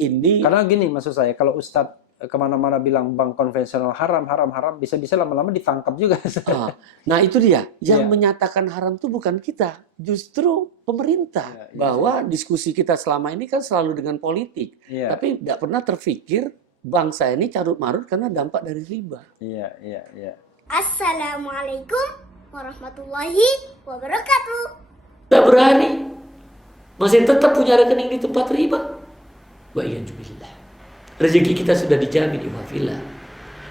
ini Karena gini maksud saya, kalau Ustadz kemana-mana bilang bank konvensional haram, haram, haram, bisa-bisa lama-lama ditangkap juga. nah itu dia yang Iya. menyatakan haram itu bukan kita, justru pemerintah. Iya, iya, Bahwa diskusi kita selama ini kan selalu dengan politik, Iya, tapi tidak pernah terfikir bangsa ini carut marut karena dampak dari riba. iya, iya, iya. Assalamualaikum warahmatullahi wabarakatuh. Tidak berani, masih tetap punya rekening di tempat riba. Wa'iyadzubillah. Rezeki kita sudah dijamin, ikhwafillah.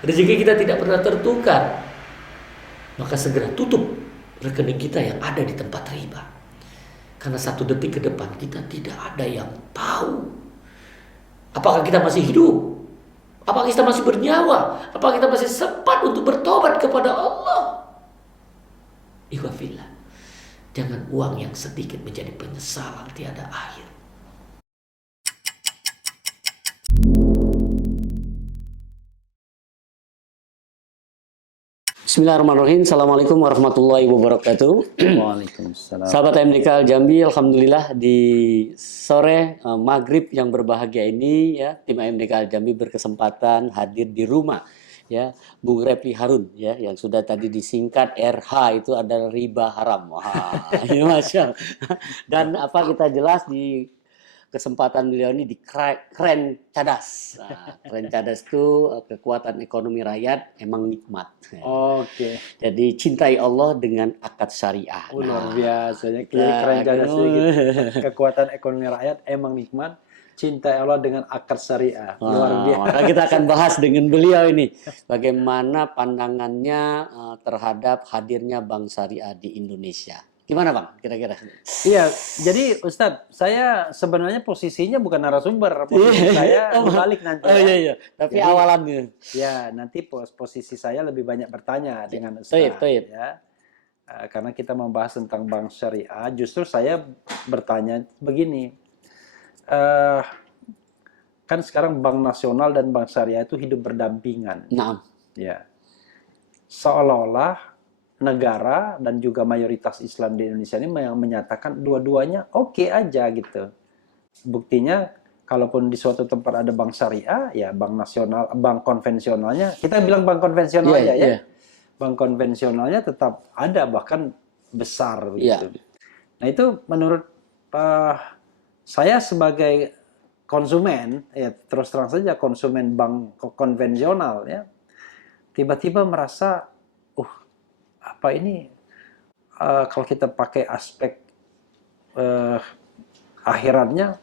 Rezeki kita tidak pernah tertukar. Maka segera tutup rekening kita yang ada di tempat riba. Karena 1 detik ke depan kita tidak ada yang tahu. Apakah kita masih hidup? Apakah kita masih bernyawa? Apakah kita masih sempat untuk bertobat kepada Allah? Ikhwafillah. Jangan uang yang sedikit menjadi penyesalan tiada akhir. Bismillahirrahmanirrahim. Assalamualaikum warahmatullahi wabarakatuh. Waalaikumsalam. Sahabat MDK Jambi, alhamdulillah di sore maghrib yang berbahagia ini ya, tim MDK Jambi berkesempatan hadir di rumah ya Bung Repli Harun ya, yang sudah tadi disingkat RH itu adalah riba haram. Wah, ya Masya Allah. Dan apa kita jelas di kesempatan beliau ini di keren cadas. Nah, keren cadas itu kekuatan ekonomi rakyat emang nikmat. Oke. Jadi cintai Allah dengan akad syariah. Luar biasanya. Keren jadas sedikit. Kekuatan ekonomi rakyat emang nikmat. Cintai Allah dengan akad syariah. Luar biasa. Maka kita akan bahas dengan beliau ini bagaimana pandangannya terhadap hadirnya bank syariah di Indonesia. Gimana Bang, kira-kira? Iya, jadi Ustadz, saya sebenarnya posisinya bukan narasumber, posisi saya balik nanti. Oh iya iya, tapi jadi, awalannya. Ya, nanti posisi saya lebih banyak bertanya dengan Ustadz. Ya. Karena kita membahas tentang bank syariah, justru saya bertanya begini. Kan sekarang bank nasional dan bank syariah itu hidup berdampingan. Nah. Ya. Seolah-olah negara dan juga mayoritas Islam di Indonesia ini menyatakan dua-duanya oke aja gitu. Buktinya kalaupun di suatu tempat ada bank syariah, ya bank nasional, bank konvensionalnya, kita bilang bank konvensional aja ya. Bank konvensionalnya tetap ada, bahkan besar gitu. Nah itu menurut saya sebagai konsumen, ya terus terang saja konsumen bank konvensional ya, tiba-tiba merasa apa ini kalau kita pakai aspek akhiratnya,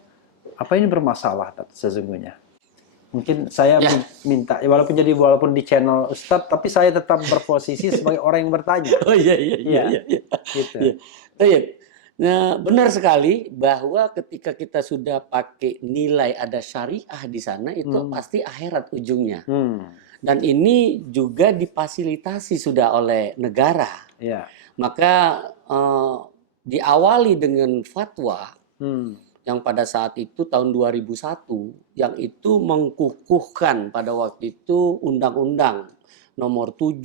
apa ini bermasalah sesungguhnya. Mungkin saya minta, walaupun di channel Ustadz, tapi saya tetap berposisi sebagai orang yang bertanya. Oh iya. Gitu. Nah, benar sekali bahwa ketika kita sudah pakai nilai ada syariah di sana, itu pasti akhirat ujungnya. Dan ini juga difasilitasi sudah oleh negara. Maka diawali dengan fatwa yang pada saat itu tahun 2001 yang itu mengkukuhkan pada waktu itu Undang-Undang nomor 7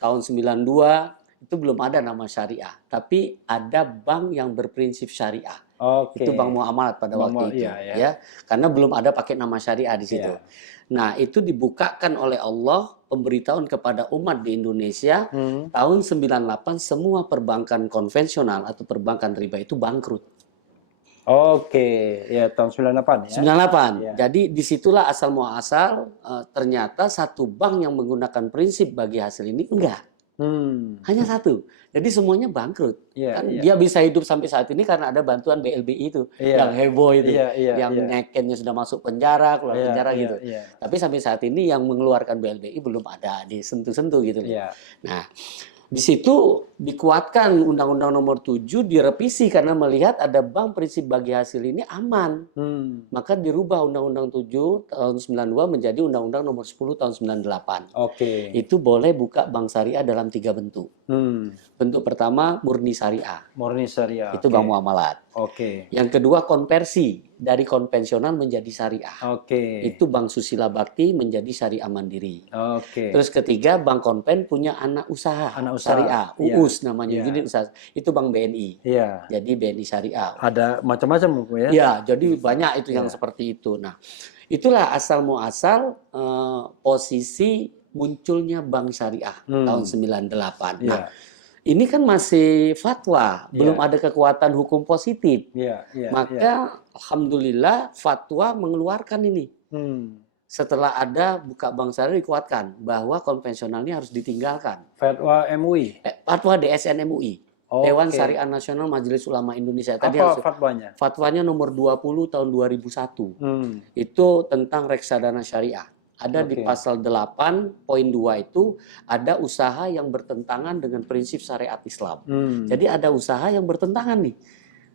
tahun 92 itu belum ada nama syariah, tapi ada bank yang berprinsip syariah. Itu bank muamalat pada waktu itu ya. Karena belum ada pakai nama syariah di situ. Nah, itu dibukakan oleh Allah pemberitahuan kepada umat di Indonesia tahun 98 semua perbankan konvensional atau perbankan riba itu bangkrut. Ya tahun 98 ya. 98. Jadi disitulah asal muasal ternyata satu bank yang menggunakan prinsip bagi hasil ini enggak. Hanya satu. Jadi semuanya bangkrut. Dia bisa hidup sampai saat ini karena ada bantuan BLBI itu yang heboh itu, yang nekennya sudah masuk penjara, keluar penjara gitu. Tapi sampai saat ini yang mengeluarkan BLBI belum ada disentuh-sentuh gitu. Nah, di situ dikuatkan Undang-Undang nomor 7 direvisi karena melihat ada bank prinsip bagi hasil ini aman. Maka dirubah Undang-Undang 7 tahun 92 menjadi Undang-Undang nomor 10 tahun 98. Itu boleh buka bank syariah dalam 3 bentuk. Bentuk pertama murni syariah. Murni syariah. Itu bank muamalat. Oke. Yang kedua konversi dari konvensional menjadi syariah. Oke. Itu Bank Susila Bakti menjadi syariah mandiri. Oke. Terus ketiga Bank Konven punya anak usaha syariah, Iya. UUS namanya, Iya. unit usaha. Itu Bank BNI. Iya. Jadi BNI Syariah. Ada macam-macam Bu ya. Iya, jadi banyak itu yang Iya. seperti itu. Nah, itulah asal muasal posisi munculnya Bank Syariah tahun 98. Iya. Nah, ini kan masih fatwa, Iya. belum ada kekuatan hukum positif. Iya. Iya. Maka alhamdulillah fatwa mengeluarkan ini. Setelah ada buka Bank Syariah dikuatkan bahwa konvensional ini harus ditinggalkan. Fatwa MUI. Fatwa DSN MUI. Oke. Dewan Syariah Nasional Majelis Ulama Indonesia. Tadi Apa harus- fatwanya? fatwanya nomor 20 tahun 2001. Itu tentang reksadana syariah. Ada di Oke. pasal 8.2 itu ada usaha yang bertentangan dengan prinsip syariat Islam. Jadi ada usaha yang bertentangan nih.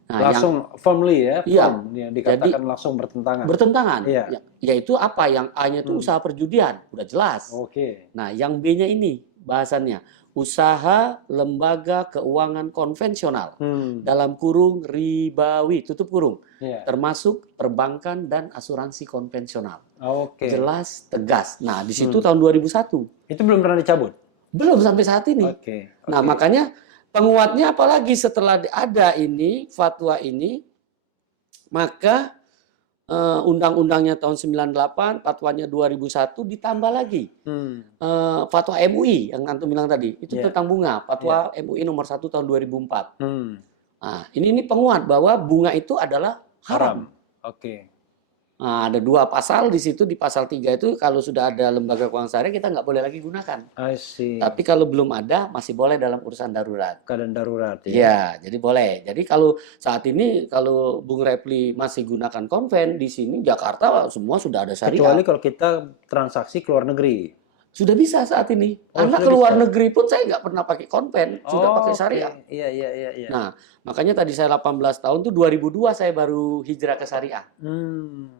Nah, Langsung firmly ya, Iya. firm, yang dikatakan langsung bertentangan. bertentangan. Iya. Yaitu apa? Yang A-nya itu usaha perjudian, udah jelas. Oke. Nah, yang B-nya ini bahasannya usaha lembaga keuangan konvensional dalam kurung ribawi, tutup kurung, Iya. termasuk perbankan dan asuransi konvensional. Oke. Jelas, tegas. Nah, di situ tahun 2001. Itu belum pernah dicabut. Belum sampai saat ini. Oke. Nah, makanya penguatnya apalagi setelah ada ini, fatwa ini, maka undang-undangnya tahun 98, fatwanya 2001 ditambah lagi. Fatwa MUI yang antum bilang tadi, itu Iya. tentang bunga. Fatwa MUI nomor 1 tahun 2004. Hmm. Nah, ini penguat bahwa bunga itu adalah haram. Oke. Nah, ada 2 pasal di situ. Di pasal 3 itu kalau sudah ada lembaga keuangan syariah kita nggak boleh lagi gunakan. I see. Tapi kalau belum ada masih boleh dalam urusan darurat. Keadaan darurat ya. Iya, jadi boleh. Jadi kalau saat ini kalau Bung Repli masih gunakan konven di sini Jakarta semua sudah ada syariah. Kecuali kalau kita transaksi ke luar negeri. Sudah bisa saat ini. Oh, Anak sudah ke luar bisa. negeri pun saya nggak pernah pakai konven, sudah pakai Oke. syariah. Iya, iya, iya, iya. Nah, makanya tadi saya 18 tahun tuh 2002 saya baru hijrah ke syariah.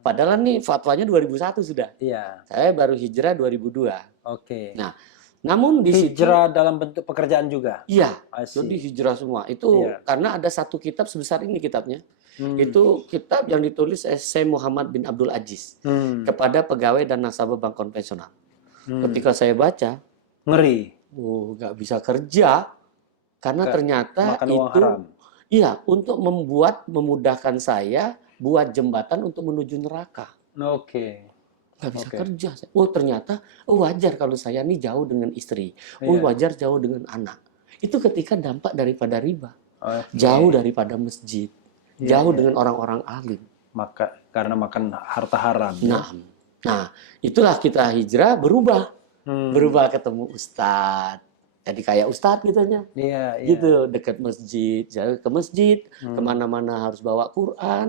Padahal nih fatwanya 2001 sudah. Iya. Saya baru hijrah 2002. Oke. Nah, namun di situ Hijrah dalam bentuk pekerjaan juga. iya, I see. jadi hijrah semua. Itu Iya. karena ada satu kitab sebesar ini kitabnya. Itu kitab yang ditulis Syekh Muhammad bin Abdul Aziz kepada pegawai dan nasabah bank konvensional. Ketika saya baca, Ngeri. nggak bisa kerja karena ternyata Makan uang itu haram. iya untuk memudahkan saya buat jembatan untuk menuju neraka. Oke. Nggak bisa Oke. kerja. Oh ternyata wajar kalau saya nih jauh dengan istri. Oh Iya. wajar jauh dengan anak. Itu ketika dampak daripada riba. Oke. Jauh daripada masjid. Iya, Jauh iya. dengan orang-orang alim. Karena makan harta haram. Nah, itulah kita hijrah berubah. Berubah ketemu ustadz. Jadi kayak ustadz gitu ya. Iya, iya. Gitu, dekat masjid. Jadi ke masjid, kemana-mana harus bawa Quran.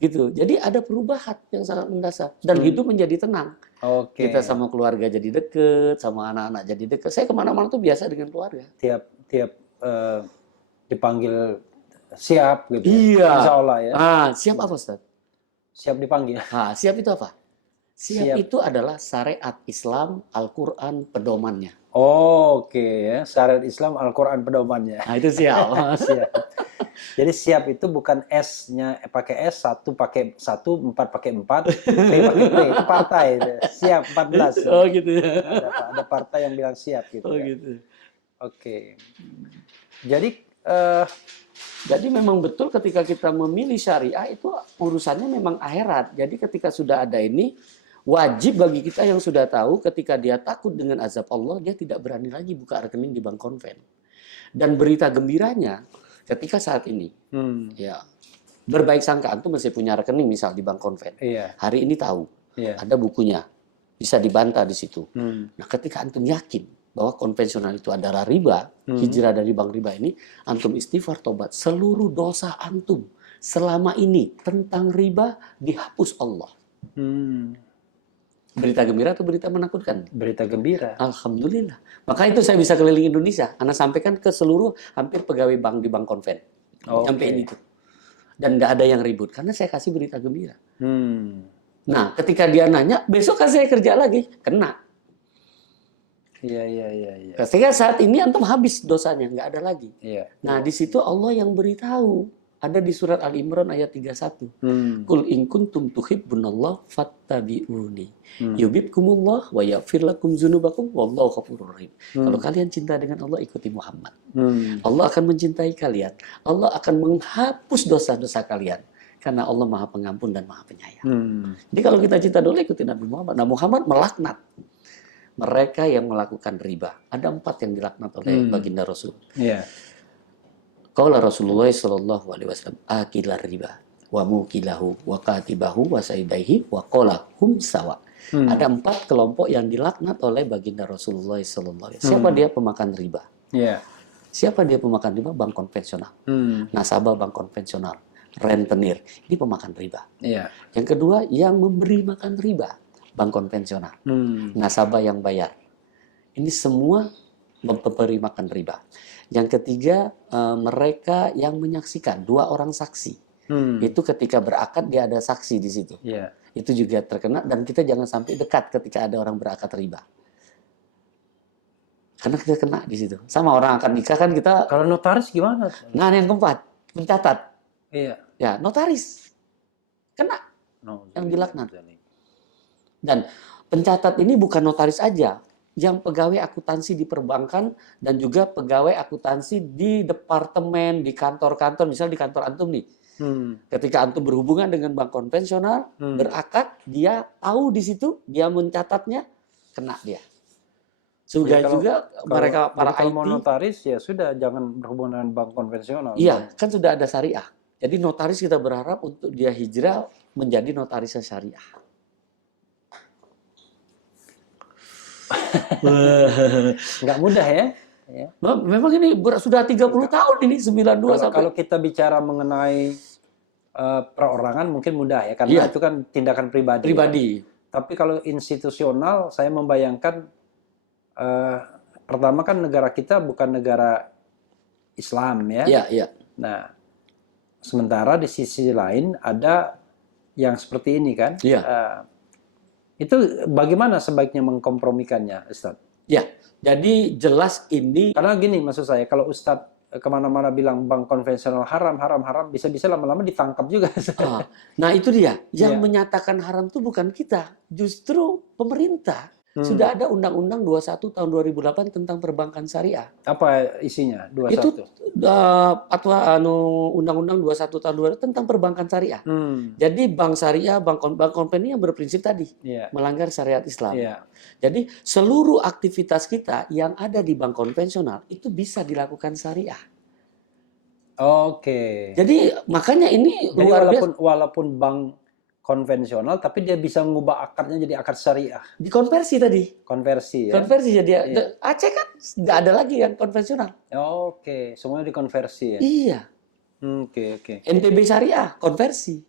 Gitu. Jadi ada perubahan yang sangat mendasar. Dan hidup menjadi tenang. Oke. Kita sama keluarga jadi deket, sama anak-anak jadi deket. Saya kemana-mana tuh biasa dengan keluarga. Tiap dipanggil siap gitu. Iya. Insya Allah ya. Siap apa Ustaz? Siap dipanggil. Siap itu apa? Siap Siap. itu adalah syariat Islam, Al-Quran, pedomannya. Oke ya, syariat Islam Al-Quran pedomannya. Nah, itu siap. Siap. Jadi siap itu bukan S-nya pakai S, 1 pakai 1, 4 pakai 4, P pakai P, itu partai. Siap 14. Oh gitu ya. Ada partai yang bilang siap gitu. Oh ya. gitu. Oke. Jadi Jadi memang betul ketika kita memilih syariah itu urusannya memang akhirat. Jadi ketika sudah ada ini, wajib bagi kita yang sudah tahu ketika dia takut dengan azab Allah, dia tidak berani lagi buka rekening di bank konven. Dan berita gembiranya ketika saat ini, ya berbaik sangka antum masih punya rekening misal di bank konven. iya, Hari ini tahu, iya. ada bukunya, bisa dibantah di situ. Hmm. Nah, ketika antum yakin bahwa konvensional itu adalah riba, hijrah dari bank riba ini, antum istighfar tobat, seluruh dosa antum selama ini tentang riba dihapus Allah. Berita gembira atau berita menakutkan? Berita gembira. Alhamdulillah. Maka itu saya bisa keliling Indonesia. Anda sampaikan ke seluruh hampir pegawai bank di bank konven. Sampai ini tuh. Dan nggak ada yang ribut karena saya kasih berita gembira. Nah, ketika dia nanya, besok kan saya kerja lagi, kena. Iya. Ketika saat ini antum habis dosanya, nggak ada lagi. Iya. Nah, di situ Allah yang beritahu. Ada di surat Al Imran ayat 31. Qul in kuntum tuhibbunallah fattabi'uni. Yuhibbukumullah wa yaghfir lakum dzunubakum wallahu ghafurur rahim. Kalau kalian cinta dengan Allah, ikuti Muhammad. Allah akan mencintai kalian. Allah akan menghapus dosa-dosa kalian. Karena Allah Maha Pengampun dan Maha Penyayang. Jadi kalau kita cinta dulu, ikuti Nabi Muhammad. Nah, Muhammad melaknat mereka yang melakukan riba. Ada 4 yang dilaknat oleh baginda Rasul. Qala Rasulullah sallallahu alaihi wasallam, akilar riba wa mukilahu wa katibahu wa saibaihi wa qala hum sawa. Ada 4 kelompok yang dilaknat oleh baginda Rasulullah sallallahu alaihi wasallam. Siapa dia? Pemakan riba. Siapa dia pemakan riba? Bank konvensional. Nasabah bank konvensional, rentenir. Ini pemakan riba. Yang kedua, yang memberi makan riba, bank konvensional. Nasabah yang bayar. Ini semua memberi makan riba. Yang ketiga, mereka yang menyaksikan, 2 orang saksi. Itu ketika berakad dia ada saksi di situ. Itu juga terkena, dan kita jangan sampai dekat ketika ada orang berakad riba. Karena kita kena di situ. Sama orang akan nikah kan kita. Kalau notaris gimana? Nah, yang keempat, pencatat. Iya. Ya, notaris. Kena yang dilaknat. Dan pencatat ini bukan notaris aja. Yang pegawai akuntansi di perbankan dan juga pegawai akuntansi di departemen, di kantor-kantor, misalnya di kantor antum nih. Ketika antum berhubungan dengan bank konvensional, berakad, dia tahu di situ, dia mencatatnya, kena dia. Juga mereka para kalau IT. mau notaris ya sudah, jangan berhubungan dengan bank konvensional. Iya, kan sudah ada syariah. Jadi notaris kita berharap untuk dia hijrah menjadi notaris syariah. Nggak mudah ya. Memang ini sudah 30 tahun ini, 92 sampai. Kalau kita bicara mengenai perorangan mungkin mudah ya, karena itu kan tindakan pribadi. Tapi kalau institusional, saya membayangkan pertama kan negara kita bukan negara Islam ya. Nah, sementara di sisi lain ada yang seperti ini kan. Itu bagaimana sebaiknya mengkompromikannya, Ustadz? Ya, jadi jelas ini. Karena gini maksud saya, kalau Ustadz kemana-mana bilang bank konvensional haram, bisa-bisa lama-lama ditangkap juga. Nah itu dia, yang menyatakan haram itu bukan kita, justru pemerintah. Sudah ada Undang-Undang 21 tahun 2008 tentang perbankan syariah. Apa isinya? 21? Itu Undang-Undang 21 tahun 2008 tentang perbankan syariah. Jadi bank syariah, bank company yang berprinsip tadi melanggar syariat Islam. Jadi seluruh aktivitas kita yang ada di bank konvensional itu bisa dilakukan syariah. Jadi makanya ini jadi luar biasa. Walaupun bank konvensional, tapi dia bisa mengubah akadnya jadi akad syariah. Dikonversi tadi. Konversi ya. Konversi jadi Aceh kan nggak ada lagi yang konvensional. Semuanya dikonversi ya. Iya. NTB syariah konversi.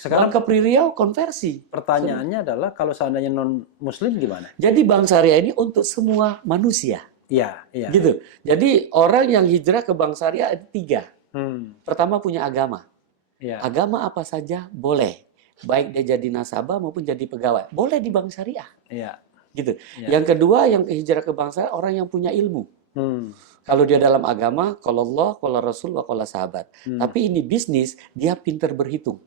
Sekarang ke Riau konversi. Pertanyaannya adalah kalau seandainya non Muslim gimana? Jadi bank syariah ini untuk semua manusia. Iya. Gitu. Jadi orang yang hijrah ke bank syariah ada 3. Pertama punya agama. Agama apa saja boleh. Baik dia jadi nasabah maupun jadi pegawai, boleh di bank syariah. Gitu. Yang kedua, yang hijrah ke bank syariah orang yang punya ilmu. Kalau dia dalam agama, kalau Allah, kalau Rasul, kalau sahabat. Tapi ini bisnis, dia pinter berhitung.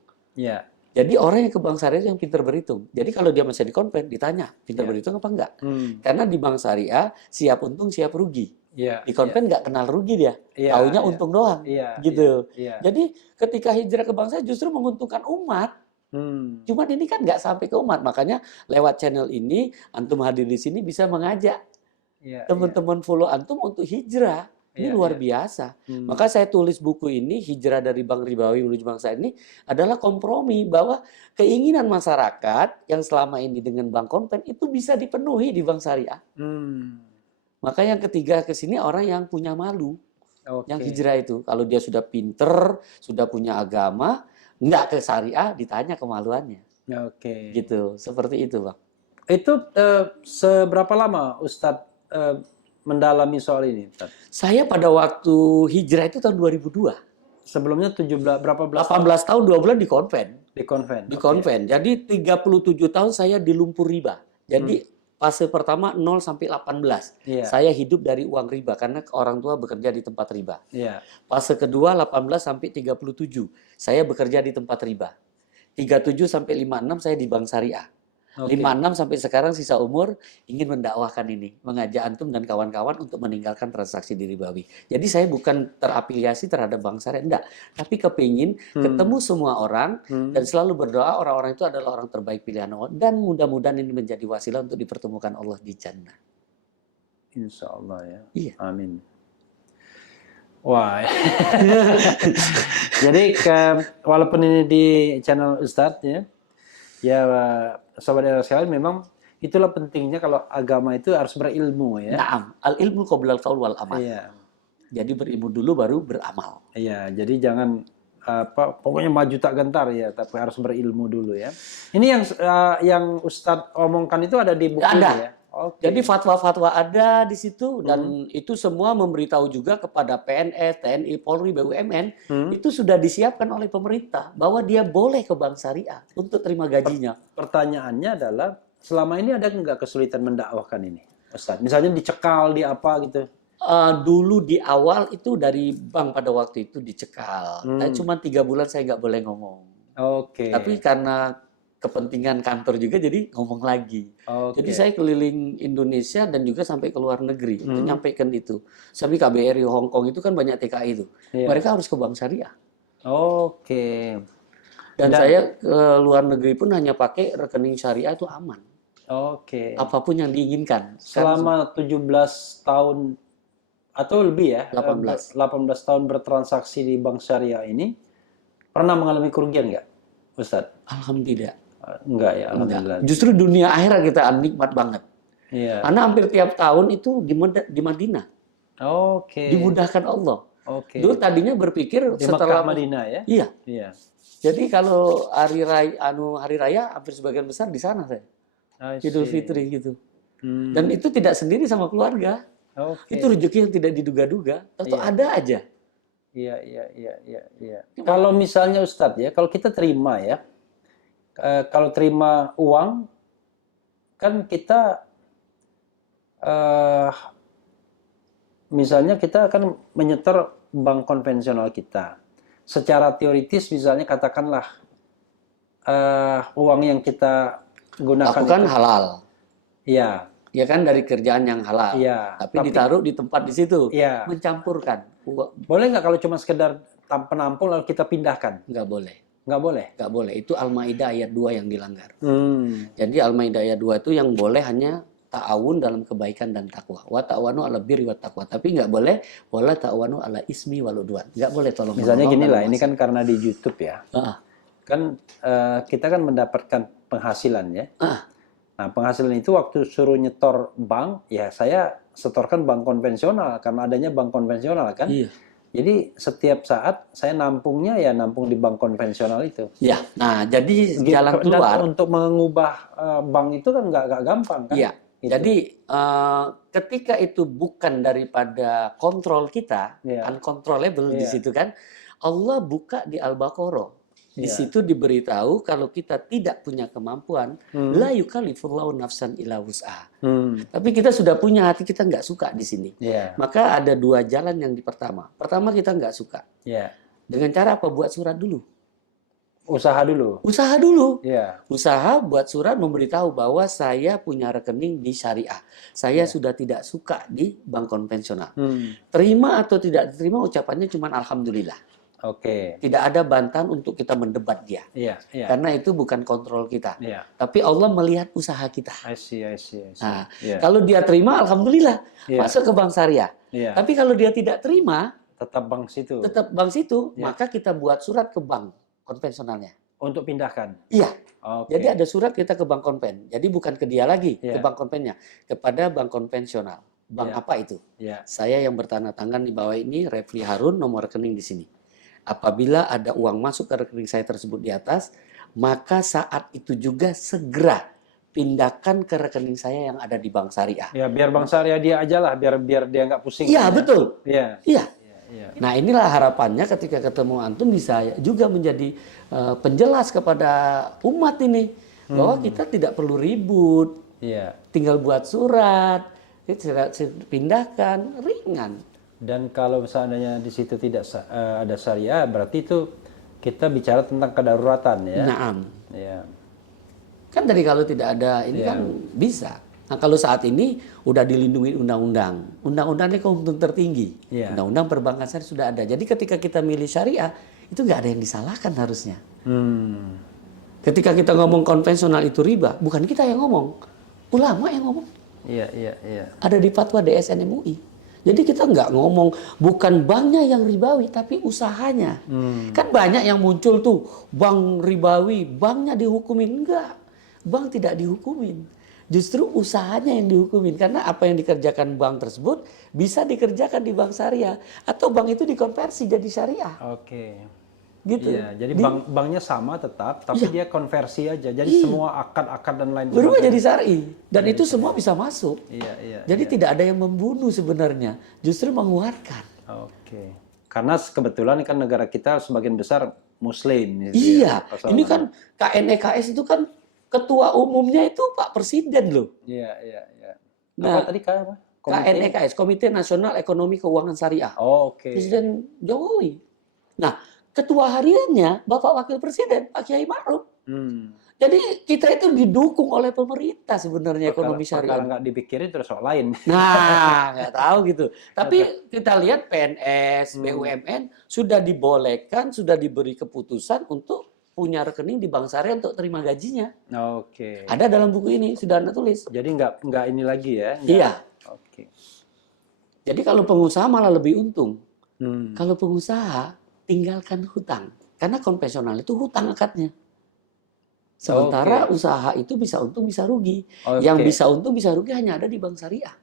Jadi orang yang ke bank syariah yang pinter berhitung. Jadi kalau dia masih di konven, ditanya pinter berhitung apa enggak? Karena di bank syariah siap untung siap rugi. Di konven nggak kenal rugi dia, taunya untung doang. Gitu. Jadi ketika hijrah ke bank syariah justru menguntungkan umat. Cuman ini kan nggak sampai ke umat, makanya lewat channel ini antum hadir di sini bisa mengajak teman-teman follow antum untuk hijrah. Ini luar biasa. Maka saya tulis buku ini, Hijrah dari Bank Ribawi Menuju Bangsa ini adalah kompromi bahwa keinginan masyarakat yang selama ini dengan bank konven itu bisa dipenuhi di bank syariah. Maka yang ketiga ke sini orang yang punya malu, yang hijrah itu kalau dia sudah pinter, sudah punya agama. Nggak ke syariah, ditanya kemaluannya. Gitu, seperti itu, Bang. Itu seberapa lama Ustadz mendalami soal ini, Ustadz? Saya pada waktu hijrah itu tahun 2002. Sebelumnya 18 tahun 2 bulan di konven. Di konven. Di konven. Jadi 37 tahun saya di lumpur riba. Jadi Fase pertama 0 sampai 18. Iya. Saya hidup dari uang riba karena orang tua bekerja di tempat riba. Iya. Fase kedua 18 sampai 37. Saya bekerja di tempat riba. 37 sampai 56 saya di bank syariah. Oke. 56 sampai sekarang sisa umur ingin mendakwahkan ini, mengajak antum dan kawan-kawan untuk meninggalkan transaksi di ribawi. Jadi saya bukan terafiliasi terhadap bank syariah, enggak, tapi kepingin ketemu semua orang dan selalu berdoa orang-orang itu adalah orang terbaik pilihan Allah dan mudah-mudahan ini menjadi wasilah untuk dipertemukan Allah di jannah. Insya Allah ya. Iya. Amin. Wah. Jadi walaupun ini di channel Ustadz ya sobat era sekalian, memang itulah pentingnya kalau agama itu harus berilmu ya. Naam, al-ilmu qoblal qaul wal amal. Iya. Jadi berilmu dulu baru beramal. Iya, jadi jangan pokoknya maju tak gentar ya, tapi harus berilmu dulu ya. Ini yang Ustadz omongkan itu ada di buku Ada. ya. Oke. Jadi fatwa-fatwa ada di situ dan itu semua memberitahu juga kepada PNS, TNI, Polri, BUMN itu sudah disiapkan oleh pemerintah bahwa dia boleh ke bank syariah untuk terima gajinya. Pertanyaannya adalah selama ini ada nggak kesulitan mendakwahkan ini, Ustadz? Misalnya dicekal di apa gitu? Dulu di awal itu dari bank pada waktu itu dicekal. Cuma 3 bulan saya nggak boleh ngomong. Oke. Tapi karena kepentingan kantor juga jadi ngomong lagi. Oke. Jadi saya keliling Indonesia dan juga sampai ke luar negeri untuk nyampaikan itu. Sampai KBRI Hong Kong itu kan banyak TKI itu. Iya. Mereka harus ke bank syariah. Oke. Dan saya ke luar negeri pun hanya pakai rekening syariah itu aman. Oke. Apapun yang diinginkan. Selama 17 tahun atau lebih ya, 18 tahun bertransaksi di bank syariah ini, pernah mengalami kerugian nggak, Ustadz? Alhamdulillah. Enggak ya, alhamdulillah. Enggak. Justru dunia akhirat kita nikmat banget. Iya. Karena hampir tiap tahun itu di Madinah. Oke. Dimudahkan Allah. Oke. Dulu tadinya berpikir Di setelah Makkah, Madinah ya? Iya. Iya. Jadi kalau hari raya hampir sebagian besar di sana saya. I Idul see. Fitri gitu. Hmm. Dan itu tidak sendiri sama keluarga. Oke. Itu rezeki yang tidak diduga-duga. Atau Iya. ada aja. Iya. Kalau misalnya Ustadz ya, kalau kita terima ya, kalau terima uang, kan kita, misalnya kita akan menyetor bank konvensional kita. Secara teoritis misalnya katakanlah uang yang kita gunakan Lakukan itu, halal. ya, Ya kan dari kerjaan yang halal. iya. Tapi ditaruh di tempat di situ. Iya. Mencampurkan. Boleh nggak kalau cuma sekedar penampung lalu kita pindahkan? Nggak boleh. Nggak boleh. Nggak boleh. Itu Al-Maidah ayat 2 yang dilanggar. Hmm. Jadi Al-Maidah ayat 2 itu yang boleh hanya ta'awun dalam kebaikan dan takwa. Wa ta'awanu 'ala birri wat taqwa. Tapi nggak boleh wala ta'awanu 'ala ismi wal udwan. Nggak boleh tolong. Misalnya menolong gini dan lah, ini maksiat. kan karena di YouTube ya. Kan kita kan mendapatkan penghasilan ya. Nah, penghasilan itu waktu suruh nyetor bank, ya saya setorkan bank konvensional karena adanya bank konvensional kan. Iya. Jadi setiap saat saya nampungnya ya nampung di bank konvensional itu. Ya. Nah, jadi Gitu. jalan Dan keluar. untuk mengubah bank itu kan nggak gampang kan. Iya. Gitu. Jadi ketika itu bukan daripada kontrol kita, Iya. uncontrollable di Iya. situ kan, Allah buka di Al-Baqarah. Di Iya. situ diberitahu kalau kita tidak punya kemampuan, la yukallifullahu nafsan illa wus'aha. Tapi kita sudah punya hati, kita nggak suka di sini. Iya. Maka ada 2 jalan yang pertama. Pertama kita nggak suka. Iya. Dengan cara apa? Buat surat dulu. Usaha dulu. Usaha dulu. Iya. Usaha buat surat memberitahu bahwa saya punya rekening di syariah. Saya sudah tidak suka di bank konvensional. Terima atau tidak diterima ucapannya cuma alhamdulillah. Oke. Tidak ada bantahan untuk kita mendebat dia. Iya. Iya. Karena itu bukan kontrol kita. Iya. Tapi Allah melihat usaha kita. I see. Nah, Iya. kalau dia terima alhamdulillah Iya. masuk ke bank syariah. Iya. Tapi kalau dia tidak terima Tetap bank situ. tetap bank situ, Iya. maka kita buat surat ke bank konvensionalnya. Untuk pindahkan. Iya. Oke. Jadi ada surat kita ke bank konven. Jadi bukan ke dia lagi, Iya. ke bank konvennya, kepada bank konvensional. Bank Iya. apa itu? Iya. Saya yang bertanda tangan di bawah ini, Refli Harun, nomor rekening di sini. Apabila ada uang masuk ke rekening saya tersebut di atas, maka saat itu juga segera pindahkan ke rekening saya yang ada di bank syariah. Ya, biar bank syariah dia aja lah, biar dia nggak pusing. Iya, betul. Iya. Iya. Iya. Nah, inilah harapannya ketika ketemu antum bisa juga menjadi penjelas kepada umat ini bahwa kita tidak perlu ribut, Iya. Tinggal buat surat, pindahkan, ringan. Dan kalau seandainya di situ tidak ada syariah, berarti itu kita bicara tentang kedaruratan ya. Naam. Iya. Kan tadi kalau tidak ada ini Iya. kan bisa. Nah kalau saat ini udah dilindungi undang-undang. Undang-undang ini keuntungan tertinggi. Iya. Undang-undang perbankan syariah sudah ada. Jadi ketika kita milih syariah, itu nggak ada yang disalahkan harusnya. Ketika kita ngomong konvensional itu riba, bukan kita yang ngomong. Ulama yang ngomong. Iya, iya, iya. Ada di fatwa DSN MUI. Jadi kita nggak ngomong bukan banknya yang ribawi, tapi usahanya. Kan banyak yang muncul tuh, bank ribawi, banknya dihukumin. Enggak, bank tidak dihukumin. Justru usahanya yang dihukumin. Karena apa yang dikerjakan bank tersebut bisa dikerjakan di bank syariah. Atau bank itu dikonversi jadi syariah. Oke. Gitu. Iya, jadi banknya sama tetap, tapi dia konversi aja. Jadi semua akad-akad dan lain Berubah sebagainya. jadi syari. Dan itu semua bisa masuk. Iya, iya. Jadi tidak ada yang membunuh sebenarnya. Justru menguatkan. Oke. Karena kebetulan kan negara kita sebagian besar Muslim. Gitu Iya, ya, ini kan KNEKS itu kan ketua umumnya itu Pak Presiden loh. Iya, iya, iya. Nah, Apa tadi apa? KNEKS, Komite Nasional Ekonomi Keuangan Syariah. Oh, oke. Presiden Jokowi. Nah, ketua hariannya Bapak Wakil Presiden Pak Kiai Ma'ruf. Jadi kita itu didukung oleh pemerintah sebenarnya ekonomi syariah. Kalau nggak dipikirin terus soal lain. Nah, nggak tahu gitu. Tapi kita lihat PNS, BUMN sudah dibolehkan, sudah diberi keputusan untuk punya rekening di bank syariah untuk terima gajinya. Oke. Ada dalam buku ini, sudah Anda tulis. Jadi nggak ini lagi ya? Iya. Oke. Jadi kalau pengusaha malah lebih untung. Kalau pengusaha tinggalkan hutang. Karena konvensional itu hutang akadnya. Sementara usaha itu bisa untung, bisa rugi. Yang bisa untung, bisa rugi hanya ada di bank syariah.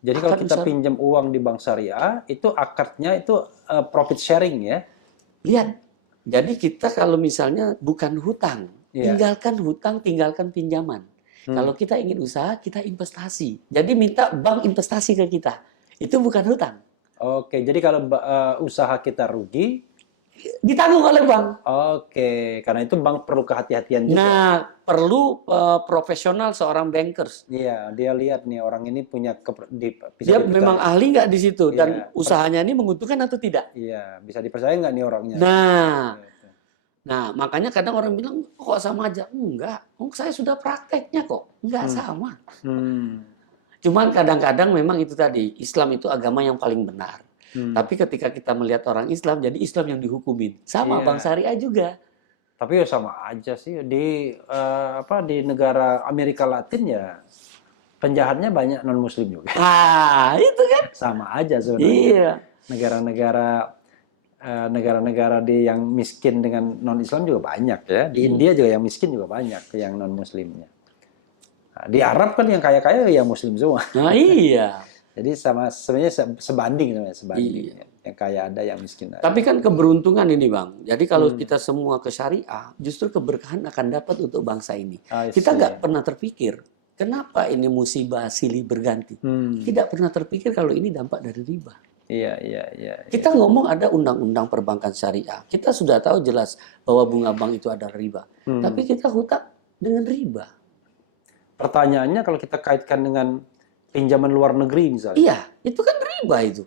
Jadi kalau kita pinjam uang di bank syariah, itu akadnya itu profit sharing ya? Lihat, jadi kita kalau misalnya bukan hutang, tinggalkan hutang, tinggalkan pinjaman. Kalau kita ingin usaha, kita investasi. Jadi minta bank investasi ke kita. Itu bukan hutang. Oke, jadi kalau usaha kita rugi, ditanggung oleh bank. Oke, karena itu bank perlu kehati-hatian juga. Nah, perlu profesional seorang bankers. Iya, dia lihat nih orang ini punya dia memang ahli nggak di situ dan usahanya ini menguntungkan atau tidak. Iya, bisa dipercaya nggak nih orangnya? Nah, makanya kadang orang bilang kok sama aja. Enggak, saya sudah prakteknya kok. Enggak sama. Cuman kadang-kadang memang itu tadi, Islam itu agama yang paling benar. Tapi ketika kita melihat orang Islam, jadi Islam yang dihukumin. Sama bank syariah juga. Tapi ya sama aja sih di di negara Amerika Latin ya penjahatnya banyak non Muslim juga. Ah, itu kan Sama aja sebenarnya. iya. Negara-negara yang miskin dengan non Islam juga banyak ya. Di India juga yang miskin juga banyak yang non Muslimnya. Nah, di Arab kan yang kaya-kaya ya Muslim semua. Nah, iya. Jadi sebenarnya sebanding sebanding. Iya. Yang kaya ada, yang miskin ada. Tapi kan keberuntungan ini Bang. Jadi kalau kita semua ke syariah, justru keberkahan akan dapat untuk bangsa ini. Kita nggak pernah terpikir, kenapa ini musibah silih berganti. Tidak pernah terpikir kalau ini dampak dari riba. Iya. Kita ngomong ada undang-undang perbankan syariah. Kita sudah tahu jelas bahwa bunga bank itu ada riba. Tapi kita hutang dengan riba. Pertanyaannya kalau kita kaitkan dengan pinjaman luar negeri misalnya. Iya, itu kan riba itu.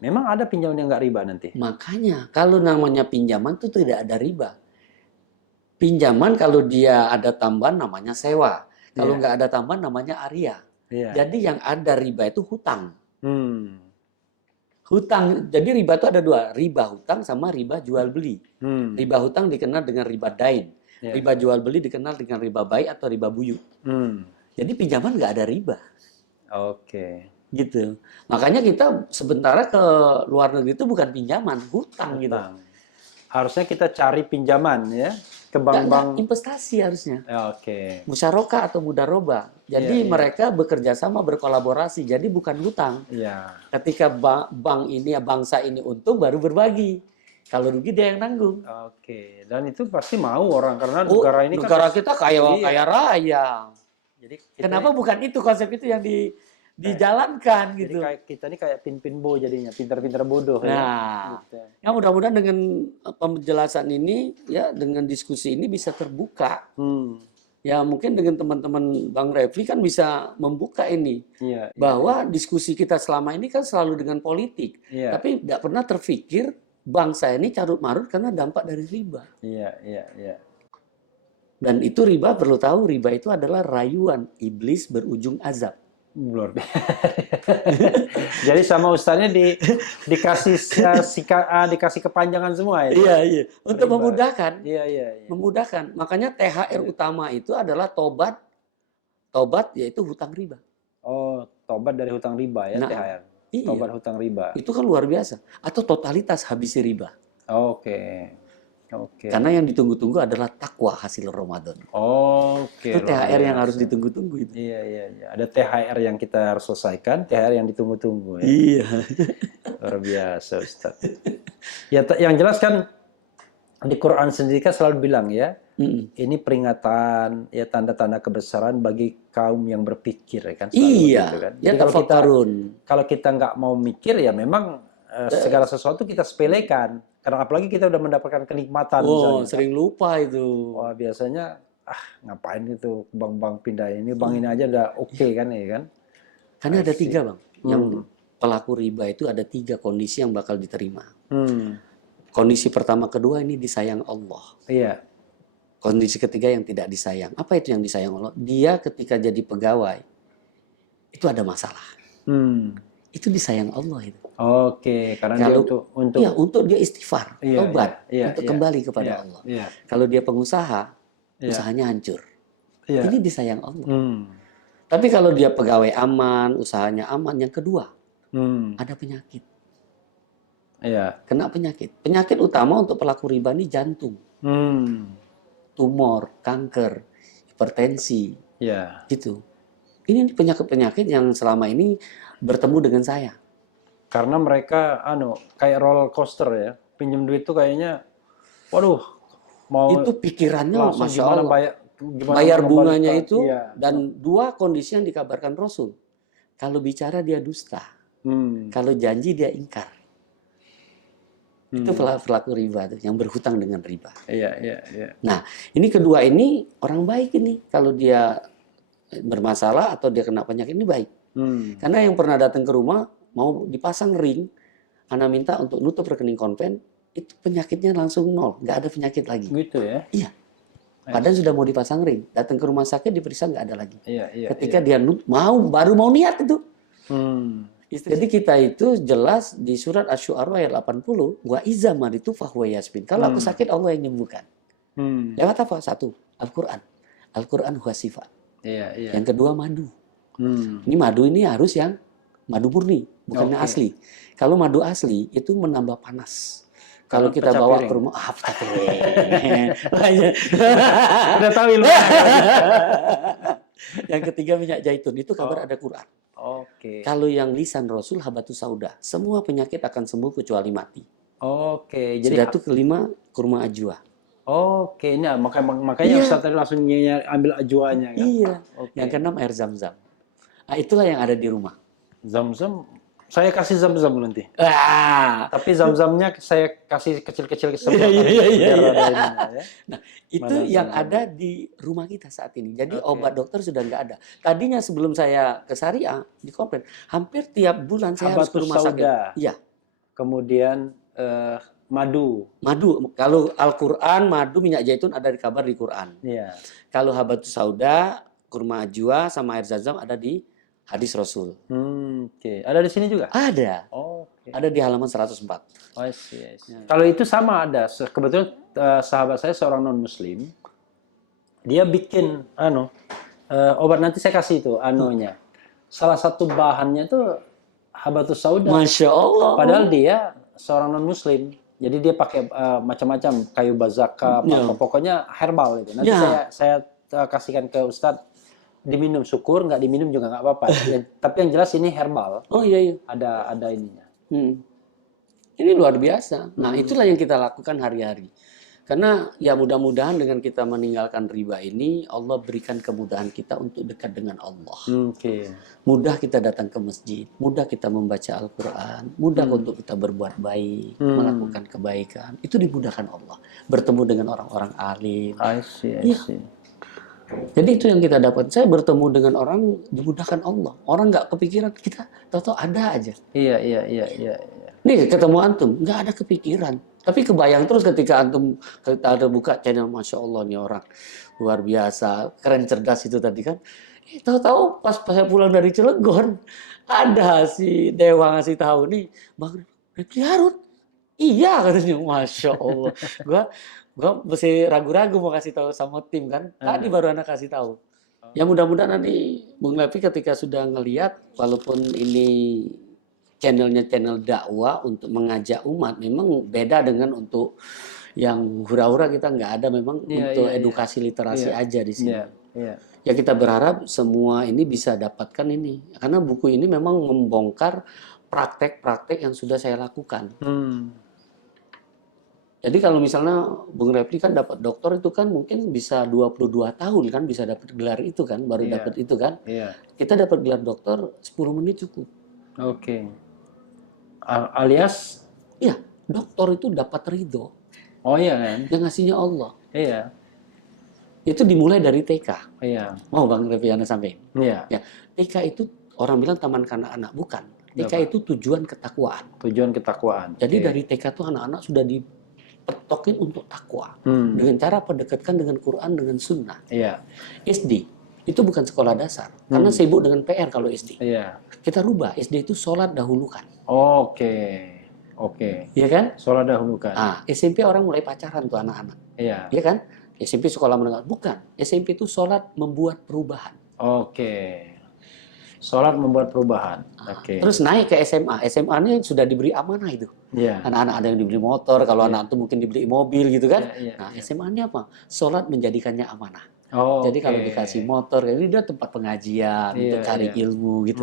Memang ada pinjaman yang nggak riba nanti? Makanya, kalau namanya pinjaman itu tidak ada riba. Pinjaman kalau dia ada tambahan namanya sewa. Kalau nggak ada tambahan namanya aria. Jadi yang ada riba itu hutang. Hutang, jadi riba itu ada dua. Riba hutang sama riba jual beli. Riba hutang dikenal dengan riba dain. Riba jual beli dikenal dengan riba bai atau riba buyut. Jadi pinjaman nggak ada riba. Oke. Gitu. Makanya kita sementara ke luar negeri itu bukan pinjaman, hutang gitu. Harusnya kita cari pinjaman ya ke bank-bank. Investasi harusnya. Oke. Musyarakah atau mudaroba. Jadi mereka bekerja sama, berkolaborasi. Jadi bukan hutang. Ketika bank ini, bangsa ini untung baru berbagi. Kalau rugi dia yang nanggung. Oke. Dan itu pasti mau orang karena negara ini negara kita kaya raya. Jadi kenapa bukan itu konsep itu yang dijalankan gitu. Jadi kita ini kayak pin-pinbo jadinya, pintar-pintar bodoh. Nah, ya mudah-mudahan dengan penjelasan ini, ya dengan diskusi ini bisa terbuka. Ya mungkin dengan teman-teman Bang Refli kan bisa membuka ini. Iya, Bahwa diskusi kita selama ini kan selalu dengan politik. iya, Tapi tidak pernah terfikir bangsa ini carut-marut karena dampak dari riba. iya, iya, iya. Dan itu riba, perlu tahu, riba itu adalah rayuan iblis berujung azab. Luar biasa. Jadi sama ustaznya dikasih kepanjangan semua ya. Iya, iya. Untuk Riba. memudahkan. Iya, iya, iya. Memudahkan. Makanya THR utama itu adalah tobat. Tobat yaitu hutang riba. Oh, tobat dari hutang riba ya, Nah, THR. iya. Tobat hutang riba. Itu kan luar biasa. Atau totalitas habisi riba. Oke. Oke. Karena yang ditunggu-tunggu adalah takwa hasil Ramadan. Oke. Itu luar THR yang biasa. harus ditunggu-tunggu itu. Iya, iya, iya. Ada THR yang kita harus selesaikan, THR yang ditunggu-tunggu ya. Iya. Luar biasa, Ustaz. Ya, yang jelas kan di Quran sendiri kan selalu bilang ya, ini peringatan, ya tanda-tanda kebesaran bagi kaum yang berpikir ya kan. Iya. Gitu kan. Ya, Jadi tafakkarun. kalau kita nggak mau mikir ya memang segala sesuatu kita sepelekan. Karena apalagi kita udah mendapatkan kenikmatan Oh, misalnya. sering lupa itu. Wah, biasanya ngapain itu bank-bank pindah ini, bank ini aja udah oke kan ya kan. Karena ada 3, Bang. Yang Hmm. pelaku riba itu ada 3 kondisi yang bakal diterima. Hmm. Kondisi pertama, kedua ini disayang Allah. Iya. Kondisi ketiga yang tidak disayang. Apa itu yang disayang Allah? Dia ketika jadi pegawai itu ada masalah. Hmm. Itu disayang Allah itu. Oke, karena Kalau- dia untuk Iya, untuk dia istighfar, Iya, tobat, iya, untuk iya, kembali kepada iya, Allah. Iya. Kalau dia pengusaha, Iya. usahanya hancur. Iya. Ini disayang Allah. Hmm. Tapi kalau dia pegawai aman, usahanya aman, yang kedua, Hmm. ada penyakit. Iya. Kena penyakit. Penyakit utama untuk pelaku riba ini jantung, Hmm. tumor, kanker, hipertensi, Iya. gitu. Ini penyakit-penyakit yang selama ini bertemu dengan saya. Karena mereka kayak roller coaster ya. Pinjam duit tuh kayaknya waduh, mau Itu pikirannya, langsung Masya gimana Allah. gimana Bayar mengembalikan. bunganya itu, Iya. dan 2 kondisi yang dikabarkan Rasul. Kalau bicara dia dusta, Hmm. kalau janji dia ingkar. Itu pelaku riba tuh, yang berhutang dengan riba. Iya, iya, iya. Nah, ini kedua ini orang baik ini. Kalau dia bermasalah atau dia kena penyakit ini baik. Hmm. Karena yang pernah datang ke rumah mau dipasang ring, Ana minta untuk nutup rekening konven, itu penyakitnya langsung 0, nggak ada penyakit lagi. Gitu ya. Iya. Padahal sudah mau dipasang ring, datang ke rumah sakit diperiksa nggak ada lagi. Iya, iya. Ketika dia baru mau niat itu. Hmm. Jadi kita itu jelas di surat Asy-Syu'ara ayat 80, wa iza maritu fahuwa yasmin. Kalau aku sakit Allah yang nyembuhkan. Hmm. Lewat apa? 1, Al-Qur'an. Al-Qur'an huwa syifa. Iya, iya. Yang kedua madu. Hmm. Ini madu ini harus yang madu murni, bukannya Oke. asli. Kalau madu asli itu menambah panas. Kalau Karena kita pecah bawa piring. ke rumah, pecah piring. Udah tahu ilmu. Yang ketiga minyak zaitun, itu kabar ada Quran. Oke. Kalau yang lisan Rasul habatus sauda, semua penyakit akan sembuh kecuali mati. Oke. Jadi Sudah itu kelima kurma ajwa. oke, ini makanya Iya. Ustaz tadi langsung ambil ajuannya kan. Iya. Oke. Yang keenam air zam-zam. Nah, itulah yang ada di rumah. Zam-zam, saya kasih zam-zam nanti. Tapi zam-zamnya saya kasih kecil-kecil semua. Iya, iya, iya, biar iya. ada ininya, ya. Itu Mana yang zam-zam? ada di rumah kita saat ini. Jadi Oke. obat dokter sudah nggak ada. Tadinya sebelum saya ke Syariah di Komplain, hampir tiap bulan saya harus ke Habatus rumah sakit. sauda. Iya, Kemudian madu. madu. Kalau Al-Quran, madu, minyak zaitun ada di kabar di Quran. Iya. Kalau habatus sauda, kurma ajwa, sama air zam-zam ada di hadis Rasul. Oke. Ada di sini juga? Ada. Oke. Ada di halaman 104. I see. Kalau itu sama ada. Kebetulan sahabat saya seorang non Muslim, dia bikin obat, nanti saya kasih itu anunya. Salah satu bahannya tuh habatus sauda. Masya Allah. Padahal dia seorang non Muslim. Jadi dia pakai macam-macam kayu bazaka, Ya. pokoknya herbal itu. Nanti Ya. saya kasihkan ke Ustadz, diminum syukur, nggak diminum juga nggak apa-apa. Tapi yang jelas ini herbal, Oh iya, iya. ada ininya. Ini luar biasa. Nah, itulah yang kita lakukan hari-hari. Karena ya mudah-mudahan dengan kita meninggalkan riba ini, Allah berikan kemudahan kita untuk dekat dengan Allah. Oke. Mudah kita datang ke masjid, mudah kita membaca Al-Quran, mudah untuk kita berbuat baik, melakukan kebaikan. Itu dimudahkan Allah. Bertemu dengan orang-orang alim. I see, I Iya. see. Jadi itu yang kita dapat. Saya bertemu dengan orang dimudahkan Allah. Orang nggak kepikiran, kita tahu-tahu ada aja. Iya, iya, iya, iya. Nih ketemu antum, nggak ada kepikiran. Tapi kebayang terus ketika antum kita ada buka channel, Masya Allah nih orang luar biasa, keren cerdas itu tadi kan. Tahu-tahu pas saya pulang dari Cilegon, ada si Dewa ngasih tahu nih, Bang Refli Harun. Iya katanya, Masya Allah. Gua masih ragu-ragu mau kasih tahu sama tim kan. Tadi baru anak kasih tahu. Ya mudah-mudahan nanti Bung Levi ketika sudah ngelihat, walaupun ini channelnya channel dakwah untuk mengajak umat, memang beda dengan untuk yang hura-hura, kita nggak ada memang untuk edukasi literasi aja di sini. Ya kita berharap semua ini bisa dapatkan ini, karena buku ini memang membongkar praktek-praktek yang sudah saya lakukan. Jadi kalau misalnya Bung Refli kan dapat doktor itu kan mungkin bisa 22 tahun kan bisa dapat gelar itu kan, baru dapat itu kan. Kita dapat gelar doktor 10 menit cukup. Oke. Alias? Iya, doktor itu dapat ridho. Oh iya kan? Yang ngasihnya Allah. Iya. Itu dimulai dari TK. Iya. Mau Bang Refli Anda sampai? Iya. Ya, TK itu orang bilang taman kanak-anak, bukan. TK itu tujuan ketakwaan. Tujuan ketakwaan. Jadi dari TK itu anak-anak sudah dipetokin untuk takwa. Dengan cara pendekatkan dengan Quran, dengan sunnah. Iya. SD itu bukan sekolah dasar. Karena sibuk dengan PR kalau SD. Iya. Kita rubah, SD itu sholat dahulukan. Oke. Oke. Iya kan? Sholat dahulukan. SMP orang mulai pacaran tuh anak-anak. Iya. Iya kan? SMP sekolah menengah. Bukan. SMP itu sholat membuat perubahan. Oke. Sholat membuat perubahan. Oke. Terus naik ke SMA. SMA ini sudah diberi amanah itu. Iya. Anak-anak ada yang dibeli motor, kalau anak itu mungkin dibeli mobil gitu kan. Iya. Nah, SMA-nya apa? Sholat menjadikannya amanah. Oh, jadi kalau dikasih motor, ini dia tempat pengajian, untuk cari ilmu gitu.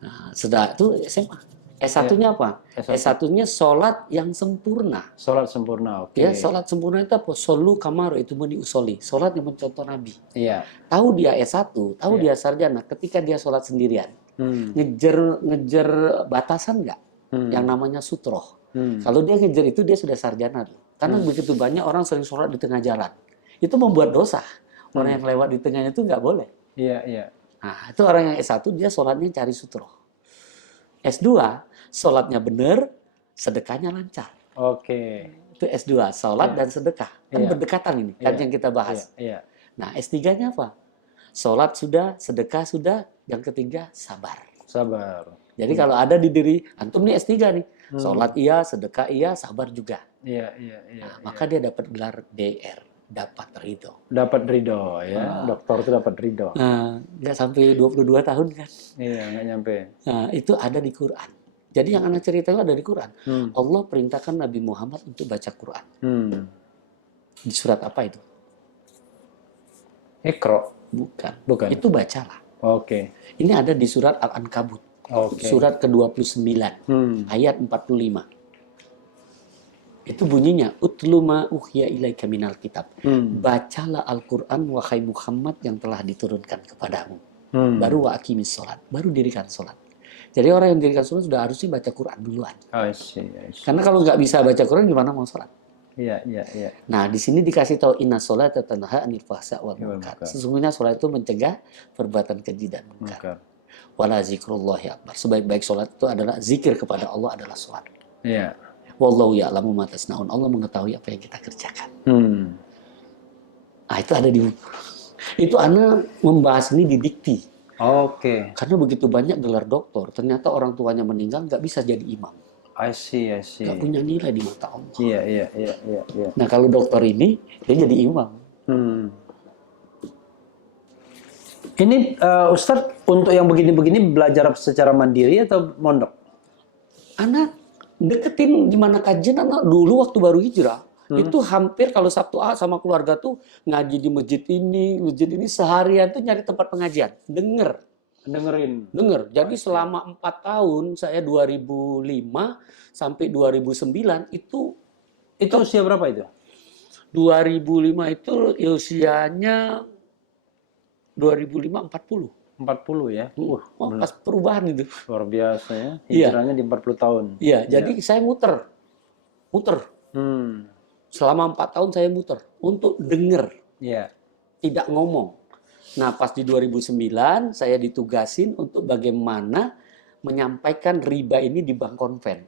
Nah, sudah itu SMA. S1-nya apa? S1-nya sholat yang sempurna. Sholat sempurna, oke. Ya, sholat sempurna itu apa? Solu kamaru itu meni usoli. Sholat yang mencontoh Nabi. Iya. Tahu dia S1, tahu dia sarjana ketika dia sholat sendirian. Ngejar batasan nggak? Yang namanya sutroh. Kalau dia ngejar itu dia sudah sarjana. Karena begitu banyak orang sering sholat di tengah jalan. Itu membuat dosa. Orang yang lewat di tengahnya itu nggak boleh. Iya, iya. Nah, itu orang yang S1 dia sholatnya cari sutroh. S2 sholatnya benar, sedekahnya lancar. Oke. Itu S2, sholat dan sedekah. Kan berdekatan ini, kan yang kita bahas. Iya. Nah, S3-nya apa? Sholat sudah, sedekah sudah, yang ketiga sabar. Sabar. Jadi kalau ada di diri, antum nih S3 nih, sholat iya, sedekah iya, sabar juga. Iya, iya, iya. Nah, maka dia dapat gelar DR, dapat ridho. Dapat ridho ya, dokter itu dapat ridho. Nah, nggak sampai 22 tahun kan? Iya, nggak nyampe. Nah, itu ada di Quran. Jadi yang anak cerita itu ada di Quran. Allah perintahkan Nabi Muhammad untuk baca Quran. Di surat apa itu? Iqra. Bukan. Itu bacalah. Oke. Ini ada di surat Al-Ankabut. Surat ke-29. Ayat 45. Itu bunyinya, Utlu ma uhiya ilaika minal kitab. Bacalah Al-Quran, wahai Muhammad, yang telah diturunkan kepadamu. Baru wa aqimis sholat. Baru dirikan sholat. Jadi orang yang dirikan sholat sudah harusnya baca Quran duluan. I see. Karena kalau nggak bisa baca Quran, gimana mau sholat? Iya, iya, iya. Nah, di sini dikasih tahu inna sholata tanha anil fahsya wal munkar. Sesungguhnya sholat itu mencegah perbuatan keji dan munkar. Wala zikrullahi akbar. Sebaik-baik sholat itu adalah zikir kepada Allah adalah sholat. Iya. Wallahu ya'lamu ma tasnaun. Allah mengetahui apa yang kita kerjakan. Nah, itu ada di buku. Itu Ana membahas ini di dikti. Oke. Karena begitu banyak gelar doktor, ternyata orang tuanya meninggal nggak bisa jadi imam. I see. Nggak punya nilai di mata Allah. Iya. Nah, kalau dokter ini, dia jadi imam. Ini Ustadz, untuk yang begini-begini belajar secara mandiri atau mondok? Anak deketin di mana kajian anak dulu waktu baru hijrah. Itu hampir kalau Sabtu Ahad sama keluarga tuh ngaji di masjid ini seharian tuh nyari tempat pengajian. Dengerin. Jadi selama 4 tahun, saya 2005 sampai 2009 itu usia berapa itu? 2005 itu usianya 2005 40. 40 ya? Pas perubahan itu. Luar biasa ya. Hijrahnya di 40 tahun. Iya, jadi saya muter. Selama 4 tahun saya muter untuk denger. Iya. tidak ngomong. Nah, pas di 2009 saya ditugasin untuk bagaimana menyampaikan riba ini di bank konven.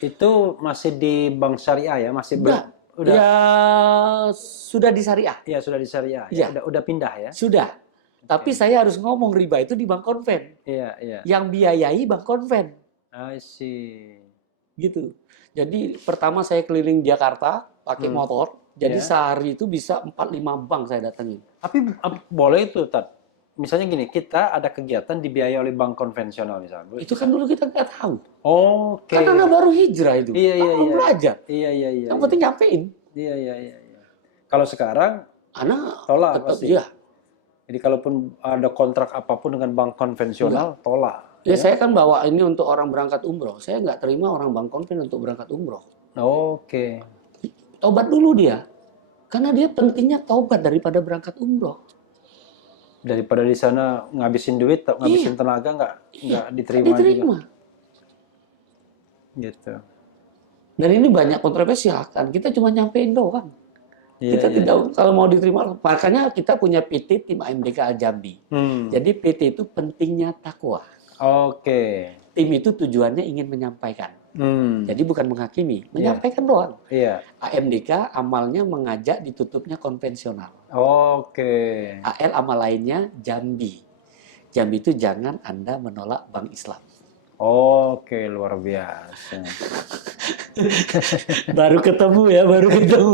Itu masih di bank syariah ya, masih Udah, ya sudah di syariah. Ya sudah di syariah. Ya. Udah pindah ya. Sudah. Tapi saya harus ngomong riba itu di bank konven. Iya, iya. Yang biayai bank konven. I see. Gitu. Jadi pertama saya keliling Jakarta pakai motor. Jadi sehari itu bisa 4-5 bank saya datangin. Tapi boleh itu, Tat. Misalnya gini, kita ada kegiatan dibiayai oleh bank konvensional misalnya. Itu kan dulu kita nggak tahu. Oke. Kan Anda baru hijrah itu. Iya, iya, Baru iya. belajar. Iya, iya, iya. Yang penting nyampein. Iya, iya, iya. Kalau sekarang Anak tolak tetap pasti. ya. Jadi kalaupun ada kontrak apapun dengan bank konvensional, tolak. Ya saya kan bawa ini untuk orang berangkat umroh. Saya nggak terima orang bank konven untuk berangkat umroh. Oke. Taubat dulu dia. Karena dia pentingnya taubat daripada berangkat umroh. Daripada di sana ngabisin duit, ngabisin tenaga nggak diterima, Diterima. juga. Gitu. Dan ini banyak kontroversial kan. Kita cuma nyampein doang. Iya, Kita iya. tidak, kalau mau diterima, makanya kita punya PT tim AMDK Al Jambi. Jadi PT itu pentingnya takwa. Oke. Tim itu tujuannya ingin menyampaikan. Jadi bukan menghakimi, menyampaikan doang. Iya. AMDK amalnya mengajak ditutupnya konvensional. Oke. AL amal lainnya Jambi. Jambi itu jangan Anda menolak Bank Islam. Oke, luar biasa. Baru ketemu ya, baru ketemu.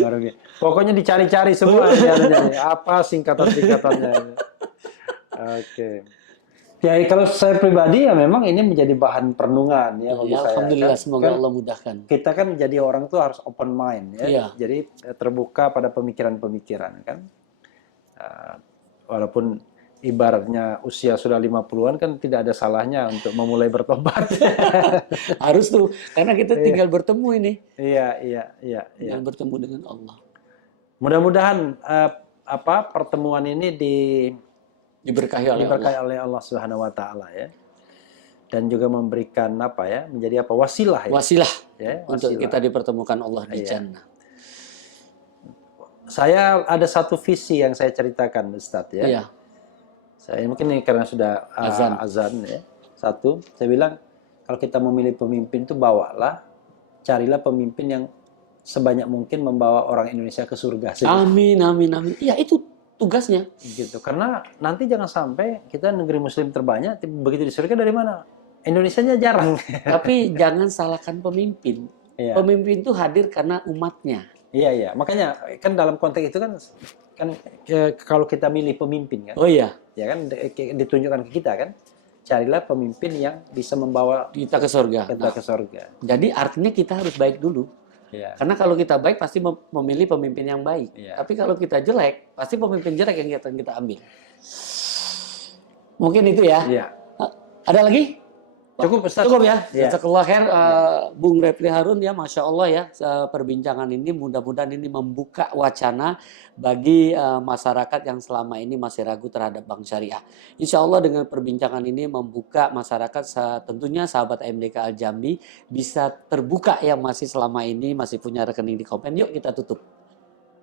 Luar biasa. Pokoknya dicari-cari semua. Apa singkatan-singkatannya. Oke. Ya, kalau saya pribadi ya memang ini menjadi bahan perenungan ya bagi saya. Alhamdulillah, Kan- semoga kan Allah mudahkan. Kita kan jadi orang tuh harus open mind ya. Iya. Jadi terbuka pada pemikiran-pemikiran kan. Walaupun ibaratnya usia sudah 50-an kan tidak ada salahnya untuk memulai bertobat. Harus tuh, karena kita tinggal bertemu ini. Iya. Tinggal bertemu dengan Allah. Mudah-mudahan pertemuan ini Diberkahi oleh diberkahi Allah. oleh Allah Subhanahu wa taala ya. Dan juga memberikan menjadi wasilah ya. Wasilah Ya, untuk wasilah. kita dipertemukan Allah di Iya. jannah. Saya ada satu visi yang saya ceritakan Ustadz ya. Iya. Saya mungkin ini karena sudah azan ya. Satu, saya bilang kalau kita memilih pemimpin itu carilah pemimpin yang sebanyak mungkin membawa orang Indonesia ke surga. Amin, amin, amin. Iya, itu tugasnya. Gitu. Karena nanti jangan sampai kita negeri muslim terbanyak, begitu di surga dari mana? Indonesianya jarang. Tapi jangan salahkan pemimpin. Iya. Pemimpin itu hadir karena umatnya. Iya. Makanya kan dalam konteks itu kan kalau kita milih pemimpin kan, Oh iya, ya kan ditunjukkan ke kita kan, carilah pemimpin yang bisa membawa kita ke surga. kita ke surga. Jadi artinya kita harus baik dulu. Iya. Karena kalau kita baik pasti memilih pemimpin yang baik. Iya. Tapi kalau kita jelek, pasti pemimpin jelek yang kita ambil. Mungkin itu ya. Iya. Ada lagi? Cukup Ustaz. Cukup ya. Iya. Jazakallah khair, Bung Refli Harun ya, Masya Allah ya, perbincangan ini mudah-mudahan ini membuka wacana bagi masyarakat yang selama ini masih ragu terhadap bank syariah. Insya Allah dengan perbincangan ini membuka masyarakat, tentunya sahabat AMDK Al Jambi bisa terbuka yang masih selama ini masih punya rekening di Kompen. Yuk kita tutup.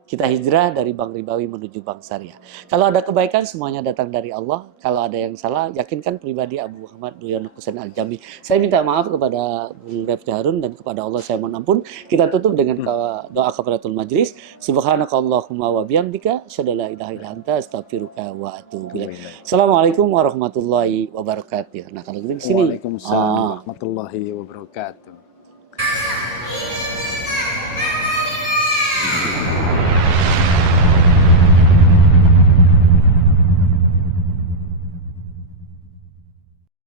Kita hijrah dari bank ribawi menuju bank syariah. Kalau ada kebaikan semuanya datang dari Allah. Kalau ada yang salah, yakinkan pribadi Abu Muhammad Duyono Husain Al Jambi. Saya minta maaf kepada Bung Refli Harun dan kepada Allah saya mohon ampun. Kita tutup dengan doa kafaratul majlis. Subhanakallahumma wa bihamdika asyhadu an la ilaha illa anta astaghfiruka wa atubu ilaik. Assalamualaikum warahmatullahi wabarakatuh. Nah, kalau gitu di sini. Waalaikumsalam warahmatullahi wabarakatuh.